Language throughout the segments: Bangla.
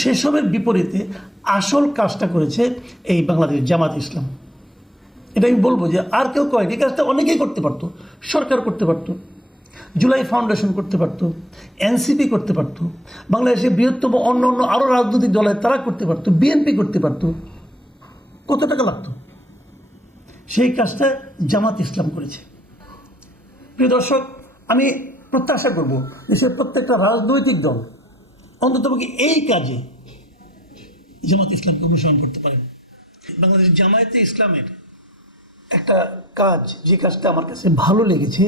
সেসবের বিপরীতে আসল কাজটা করেছে এই বাংলাদেশ জামাত ইসলাম। এটা আমি বলবো যে আর কেউ করেনি, এই কাজটা অনেকেই করতে পারতো। সরকার করতে পারতো, জুলাই ফাউন্ডেশন করতে পারতো, এনসিপি করতে পারতো, বাংলাদেশের বৃহত্তম অন্য অন্য আরও রাজনৈতিক দল তারা করতে পারতো, বিএনপি করতে পারতো। কত টাকা লাগতো? সেই কাজটা জামাত ইসলাম করেছে। প্রিয় দর্শক, আমি প্রত্যাশা করব দেশের প্রত্যেকটা রাজনৈতিক দল অন্ততপক্ষে এই কাজে জামাত ইসলামকে অনুসরণ করতে পারেন। বাংলাদেশ জামায়াতে ইসলামের একটা কাজ, যে কাজটা আমার কাছে ভালো লেগেছে,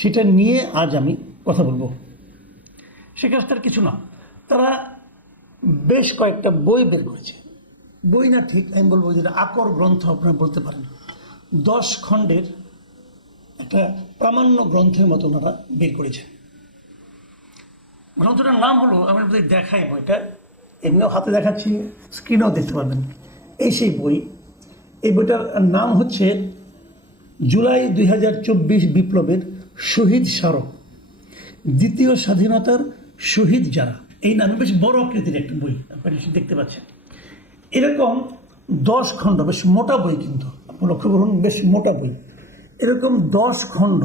সেটা নিয়ে আজ আমি কথা বলবো। সে কাজটার কিছু না, তারা বেশ কয়েকটা বই বের করেছে। বই না ঠিক, আমি বলবো যেটা আকর গ্রন্থ আপনারা বলতে পারেন। 10 খণ্ডের একটা প্রামাণ্য গ্রন্থের মতো ওনারা বের করেছেন। গ্রন্থটার নাম হলো, আমি আপনাদের দেখাই বইটা, এমনিও হাতে দেখাচ্ছি, স্ক্রিনেও দেখতে পারবেন। এই সেই বই। এই বইটার নাম হচ্ছে জুলাই 2024 বিপ্লবের শহীদ স্মারক, দ্বিতীয় স্বাধীনতার শহীদ যারা। এই নামে বেশ বড় আকৃতির একটা বই, আপনারা দেখতে পাচ্ছেন। এরকম 10 খণ্ড, বেশ মোটা বই, কিন্তু আপনি লক্ষ্য করুন, বেশ মোটা বই। এরকম 10 খণ্ড,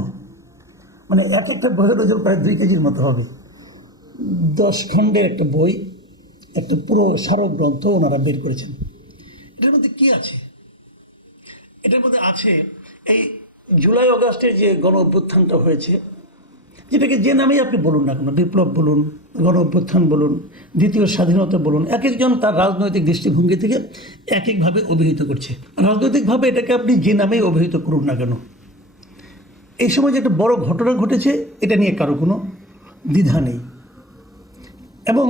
মানে এক একটা বইয়ের ওজন প্রায় 2 কেজির মতো হবে। 10 খণ্ডের একটা বই, একটা পুরো স্মারক গ্রন্থ ওনারা বের করেছেন। এটার মধ্যে কি আছে? এটার মধ্যে আছে এই জুলাই অগাস্টের যে গণ অভ্যুত্থানটা হয়েছে, যেটাকে যে নামেই আপনি বলুন না কেন, বিপ্লব বলুন, গণ অভ্যুত্থান বলুন, দ্বিতীয় স্বাধীনতা বলুন, এক একজন তার রাজনৈতিক দৃষ্টিভঙ্গি থেকে এক একভাবে অভিহিত করছে। রাজনৈতিকভাবে এটাকে আপনি যে নামেই অভিহিত করুন না কেন, এই সময় যে একটা বড় ঘটনা ঘটেছে, এটা নিয়ে কারো কোনো দ্বিধা নেই। এবং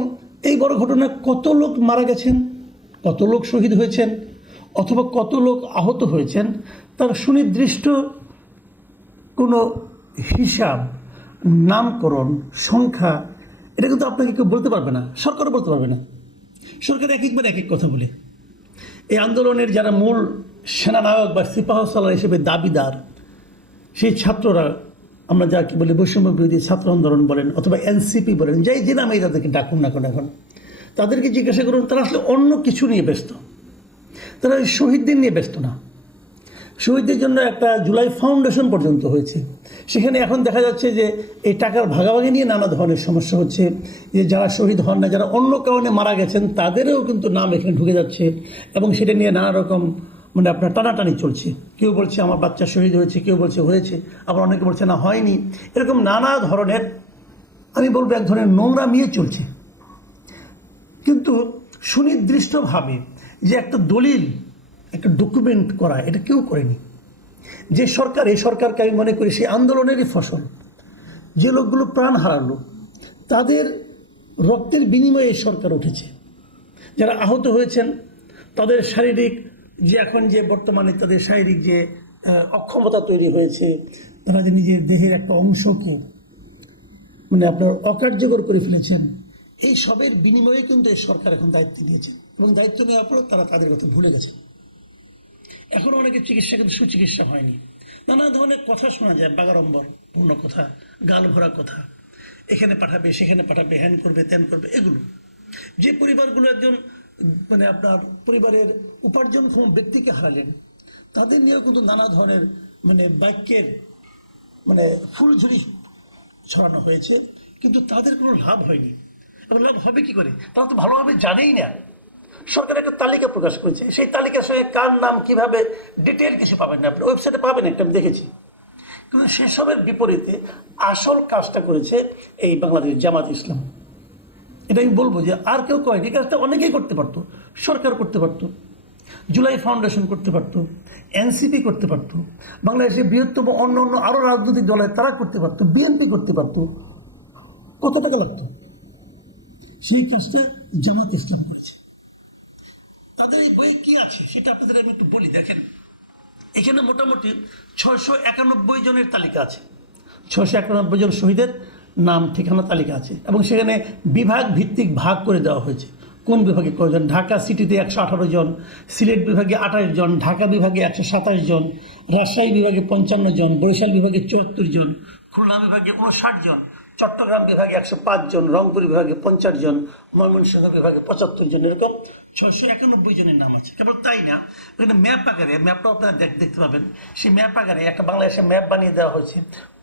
এই বড় ঘটনা কত লোক মারা গেছেন, কত লোক শহীদ হয়েছেন, অথবা কত লোক আহত হয়েছেন, তার সুনির্দিষ্ট কোনো হিসাব, নামকরণ, সংখ্যা, এটা কিন্তু আপনাকে কেউ বলতে পারবে না, সরকারও বলতে পারবে না। সরকার এক একবার এক এক কথা বলে। এই আন্দোলনের যারা মূল সেনানায়ক বা সিপাহসালার হিসেবে দাবিদার, সেই ছাত্ররা, আমরা যাকে বলি বৈষম্য বিরোধী ছাত্র আন্দোলন বলেন অথবা এনসিপি বলেন, যাই যে নামেই তাদেরকে ডাকুন না কেন, এখন তাদেরকে জিজ্ঞাসা করুন, তারা আসলে অন্য কিছু নিয়ে ব্যস্ত। তারা শহীদদের নিয়ে ব্যস্ত না। শহীদদের জন্য একটা জুলাই ফাউন্ডেশন পর্যন্ত হয়েছে, সেখানে এখন দেখা যাচ্ছে যে এই টাকার ভাগাভাগি নিয়ে নানা ধরনের সমস্যা হচ্ছে। যে যারা শহীদ হন না, যারা অন্য কারণে মারা গেছেন, তাদেরও কিন্তু নাম এখানে ঢুকে যাচ্ছে, এবং সেটা নিয়ে নানা রকম মানে আপনার টানাটানি চলছে। কেউ বলছে আমার বাচ্চা শহীদ হয়েছে, কেউ বলছে হয়েছে, আবার অনেকে বলছে না হয়নি। এরকম নানা ধরনের, আমি বলবো এক ধরনের নোংরামিয়ে চলছে। কিন্তু সুনির্দিষ্টভাবে যে একটা দলিল, একটা ডকুমেন্ট করা, এটা কেউ করেনি। যে সরকার, এই সরকারকে আমি মনে করি সেই আন্দোলনেরই ফসল। যে লোকগুলো প্রাণ হারালো, তাদের রক্তের বিনিময়ে এই সরকার উঠেছে। যারা আহত হয়েছেন, তাদের শারীরিক যে এখন যে বর্তমানে তাদের শারীরিক যে অক্ষমতা তৈরি হয়েছে, তারা যে নিজের দেহের একটা অংশকে মানে আপনার অকার্যকর করে ফেলেছেন, এই সবের বিনিময়ে কিন্তু এই সরকার এখন দায়িত্ব নিয়েছে, এবং দায়িত্ব নেওয়ার পর তারা তাদের কথা ভুলে গেছে। এখন অনেকের চিকিৎসা কিন্তু সুচিকিৎসা হয়নি। নানা ধরনের কথা শোনা যায়, বাগাড়ম্বর পূর্ণ কথা, গাল ভরা কথা, এখানে পাঠাবে, সেখানে পাঠাবে, হ্যান করবে, ত্যান করবে। এগুলো যে পরিবারগুলো একজন মানে আপনার পরিবারের উপার্জনক্ষম ব্যক্তিকে হারালেন, তাদের নিয়েও কিন্তু নানা ধরনের মানে বাক্যের মানে ফুলঝুরি ছড়ানো হয়েছে, কিন্তু তাদের কোনো লাভ হয়নি। এবং লাভ হবে কি করে? তারা তো ভালোভাবে জানেই না। সরকার একটা তালিকা প্রকাশ করেছে, সেই তালিকার সঙ্গে কার নাম কীভাবে ডিটেল কিছু পাবেন না, আপনি ওয়েবসাইটে পাবেন, একটা আমি দেখেছি। কিন্তু সেসবের বিপরীতে আসল কাজটা করেছে এই বাংলাদেশ জামাত ইসলাম। এটা আমি বলবো যে আর কেউ করেনি, এই কাজটা অনেকেই করতে পারতো। সরকার করতে পারতো, জুলাই ফাউন্ডেশন করতে পারতো, এনসিপি করতে পারতো, বাংলাদেশের বৃহত্তম অন্য অন্য আরও রাজনৈতিক দল তারা করতে পারতো, বিএনপি করতে পারতো। কত টাকা লাগতো? সেই কাজটা জামাত ইসলাম করেছে। তাদের এই বই কি আছে সেটা আপনাদের আমি একটু বলি। দেখেন, এখানে মোটামুটি 691 জনের তালিকা আছে। 691 জন শহীদের নাম ঠিকানা তালিকা আছে, এবং সেখানে বিভাগ ভিত্তিক ভাগ করে দেওয়া হয়েছে। কোন বিভাগে কয়জন? ঢাকা সিটিতে 118 জন, সিলেট বিভাগে 28 জন, ঢাকা বিভাগে 127 জন, রাজশাহী বিভাগে 55 জন, বরিশাল বিভাগে 74 জন, খুলনা বিভাগে 59 জন, চট্টগ্রাম বিভাগে 105 জন, রংপুর বিভাগে 50 জন, ময়মনসিংহ বিভাগে 75 জন, এরকম 691 জনের নাম আছে। কেবল তাই না, এখানে ম্যাপ আকারে, ম্যাপটাও আপনারা দেখতে পাবেন, সেই ম্যাপ আকারে একটা বাংলাদেশের ম্যাপ বানিয়ে দেওয়া হয়েছে,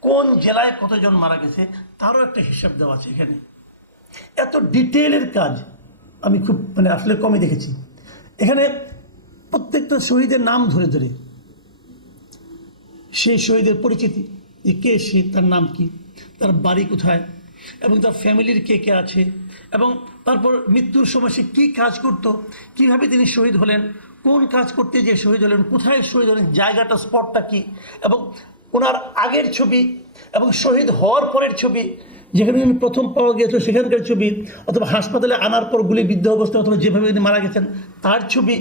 কোন জেলায় কতজন মারা গেছে তারও একটা হিসাব দেওয়া আছে এখানে। এত ডিটেলের কাজ আমি খুব আসলে কমই দেখেছি। এখানে প্রত্যেকটা শহীদের নাম ধরে ধরে সেই শহীদের পরিচিতি, যে কে সে, তার নাম কি, তার বাড়ি কোথায়, এবং তার ফ্যামিলির কে কে আছে, এবং তারপর মৃত্যুর সময় সে কী কাজ করত, কীভাবে তিনি শহীদ হলেন, কোন কাজ করতে যে শহীদ হলেন, কোথায় শহীদ হলেন, জায়গাটা, স্পটটা কী, এবং ওনার আগের ছবি এবং শহীদ হওয়ার পরের ছবি, যেখানে উনি প্রথম পাওয়া গিয়েছিল সেখানকার ছবি, অথবা হাসপাতালে আনার পর গুলিবিদ্ধ অবস্থায় অথবা যেভাবে উনি মারা গেছেন তার ছবি,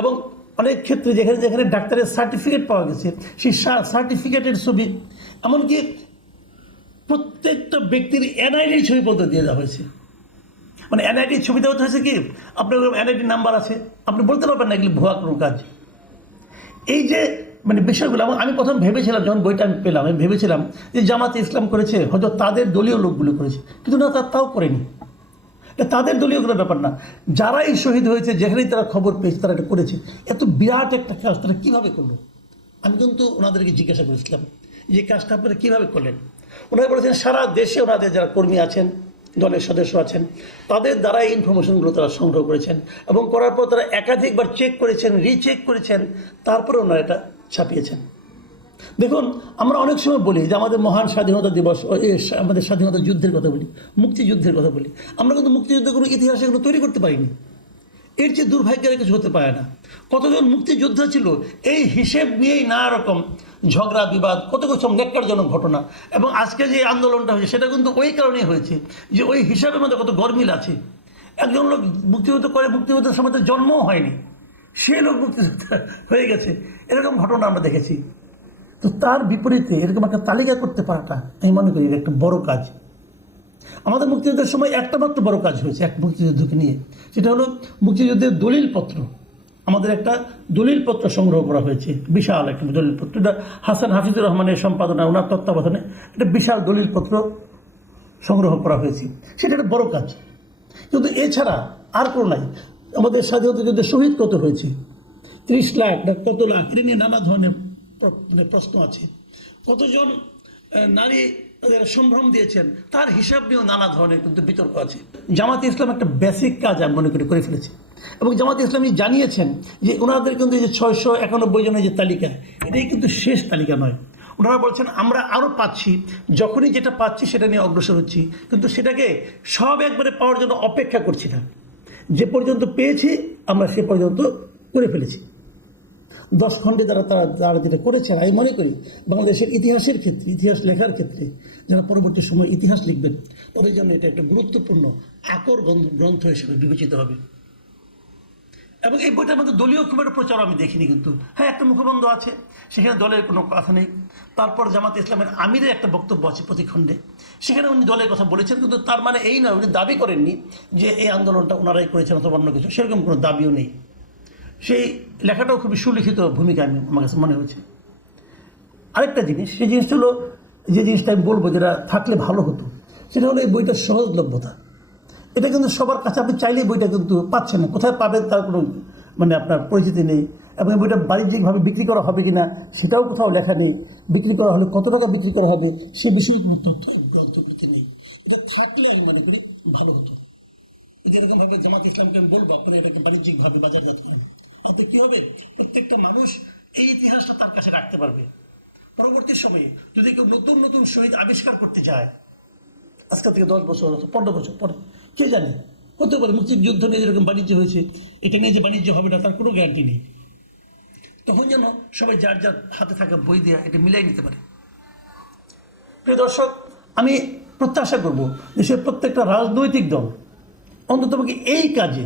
এবং অনেক ক্ষেত্রে যেখানে যেখানে ডাক্তারের সার্টিফিকেট পাওয়া গেছে সেই সার্টিফিকেটের ছবি, এমনকি প্রত্যেকটা ব্যক্তির এনআইডির ছবি পর্যন্ত দিয়ে দেওয়া হয়েছে। এনআইডির ছবি দেওয়া হয়েছে কি, আপনার এনআইডি নাম্বার আছে, আপনি বলতে পারবেন না এগুলি ভুয়া কোনো কাজ। এই যে বিষয়গুলো, আমি প্রথম ভেবেছিলাম, যখন বইটা আমি পেলাম, আমি ভেবেছিলাম যে জামাতে ইসলাম করেছে, হয়তো তাদের দলীয় লোকগুলো করেছে, কিন্তু না, তাও করেনি। এটা তাদের দলীয় কোনো ব্যাপার না, যারাই শহীদ হয়েছে, যেখানেই তারা খবর পেয়েছে তারা এটা করেছে। এত বিরাট একটা কাজ তারা কীভাবে করলো? আমি কিন্তু ওনাদেরকে জিজ্ঞাসা করেছিলাম যে কাজটা আপনারা কীভাবে করলেন। ওনারা বলেছেন সারা দেশে ওনাদের যারা কর্মী আছেন, দলের সদস্য আছেন, তাদের দ্বারা এই ইনফরমেশনগুলো তারা সংগ্রহ করেছেন, এবং করার পর তারা একাধিকবার চেক করেছেন, রিচেক করেছেন, তারপরে ওনারা এটা ছাপিয়েছেন। দেখুন, আমরা অনেক সময় বলি যে আমাদের মহান স্বাধীনতা দিবস, আমাদের স্বাধীনতা যুদ্ধের কথা বলি, মুক্তিযুদ্ধের কথা বলি, আমরা কিন্তু মুক্তিযুদ্ধের কোনো ইতিহাস এগুলো তৈরি করতে পারিনি। এর চেয়ে দুর্ভাগ্যের কিছু হতে পারে না। কতজন মুক্তিযোদ্ধা ছিল এই হিসেব নিয়েই নানা রকম ঝগড়া বিবাদ, কত কিছু ন্যাক্কারজনক ঘটনা, এবং আজকে যে আন্দোলনটা হয়েছে সেটা কিন্তু ওই কারণেই হয়েছে যে ওই হিসাবের মধ্যে কত গরমিল আছে। একজন লোক মুক্তিযুদ্ধ করে, মুক্তিযুদ্ধের সময় তো জন্মও হয়নি, সে লোক মুক্তিযোদ্ধা হয়ে গেছে, এরকম ঘটনা আমরা দেখেছি। তো তার বিপরীতে এরকম একটা তালিকা করতে পারাটা আমি মনে করি একটা বড় কাজ। আমাদের মুক্তিযুদ্ধের সময় একটা মাত্র বড় কাজ হয়েছে এক মুক্তিযুদ্ধকে নিয়ে, সেটা হলো মুক্তিযুদ্ধের দলিলপত্র। আমাদের একটা দলিলপত্র সংগ্রহ করা হয়েছে, বিশাল একটা দলিলপত্র, এটা হাসান হাফিজুর রহমানের সম্পাদনা, ওনার তত্ত্বাবধানে একটা বিশাল দলিলপত্র সংগ্রহ করা হয়েছে। সেটা একটা বড় কাজ, কিন্তু এছাড়া আর কোনো নাই। আমাদের স্বাধীনতা যুদ্ধে শহীদ কত হয়েছে, 30 লাখ না কত লাখ, এটা নিয়ে নানা ধরনের প্রশ্ন আছে। কতজন নারী সম্ভ্রম দিয়েছেন তার হিসাব নিয়েও নানা ধরনের কিন্তু বিতর্ক আছে। জামাতে ইসলাম একটা বেসিক কাজ আমি মনে করে ফেলেছে, এবং জামাতে ইসলামী জানিয়েছেন যে ওনাদের কিন্তু যে 691 জনের যে তালিকা, এটাই কিন্তু শেষ তালিকা নয়। ওনারা বলছেন আমরা আরও পাচ্ছি, যখনই যেটা পাচ্ছি সেটা নিয়ে অগ্রসর হচ্ছি, কিন্তু সেটাকে সব একবারে পাওয়ার জন্য অপেক্ষা করছি না। যে পর্যন্ত পেয়েছি আমরা সে পর্যন্ত করে ফেলেছি। 10 খণ্ডে তারা যেটা করেছেন, আমি মনে করি বাংলাদেশের ইতিহাসের ক্ষেত্রে, ইতিহাস লেখার ক্ষেত্রে যারা পরবর্তী সময় ইতিহাস লিখবেন তাদের জন্য এটা একটা গুরুত্বপূর্ণ আকর গ্রন্থ হিসেবে বিবেচিত হবে। এবং এই বইটার মধ্যে দলীয় খুব একটা প্রচার আমি দেখিনি, কিন্তু হ্যাঁ একটা মুখবন্ধ আছে, সেখানে দলের কোনো কথা নেই। তারপর জামাতে ইসলামের আমিরের একটা বক্তব্য আছে প্রতি খণ্ডে, সেখানে উনি দলের কথা বলেছেন, কিন্তু তার মানে এই নয় উনি দাবি করেননি যে এই আন্দোলনটা ওনারাই করেছেন অথবা অন্য কিছু, সেরকম কোনো দাবিও নেই। সেই লেখাটাও খুবই সুলিখিত ভূমিকা আমার কাছে মনে হয়েছে। আরেকটা জিনিস, সেই জিনিসটা হলো, যে জিনিসটা আমি বলবো যেটা থাকলে ভালো হতো, সেটা হলো এই বইটার সহজলভ্যতা। এটা কিন্তু সবার কাছে আপনি চাইলেই বইটা কিন্তু পাচ্ছেন না, কোথায় পাবেন তার কোনো আপনার পরিচিতি নেই, এবং এই বইটা বাণিজ্যিকভাবে বিক্রি করা হবে কিনা সেটাও কোথাও লেখা নেই, বিক্রি করা হলে কত টাকা বিক্রি করা হবে সে বিষয়ে কোনো তথ্য গ্রন্থগুলিতে নেই। এটা থাকলে আমি মনে করি ভালো হতো। এরকমভাবে জামাত ইসলামকে আমি বলবো আপনারা এটাকে বাণিজ্যিকভাবে বাজারজাত করুন, তাতে কী হবে, প্রত্যেকটা মানুষ এই ইতিহাসটা তার কাছে রাখতে পারবে। পরবর্তী সময়ে যদি কেউ নতুন নতুন শহীদ আবিষ্কার করতে যায়, আজকাল থেকে 10 বছর 15 বছর পরে, কে জানে, হতে পারে মুক্তিযুদ্ধ নিয়ে যেরকম বাণিজ্য হয়েছে এটা নিয়ে যে বাণিজ্য হবে না তার কোনো গ্যারান্টি নেই। তখন যেন সবাই যার যার হাতে থাকা বই দেওয়া এটা মিলাই নিতে পারে। প্রিয় দর্শক, আমি প্রত্যাশা করব যে সে প্রত্যেকটা রাজনৈতিক দল অন্ততপক্ষে এই কাজে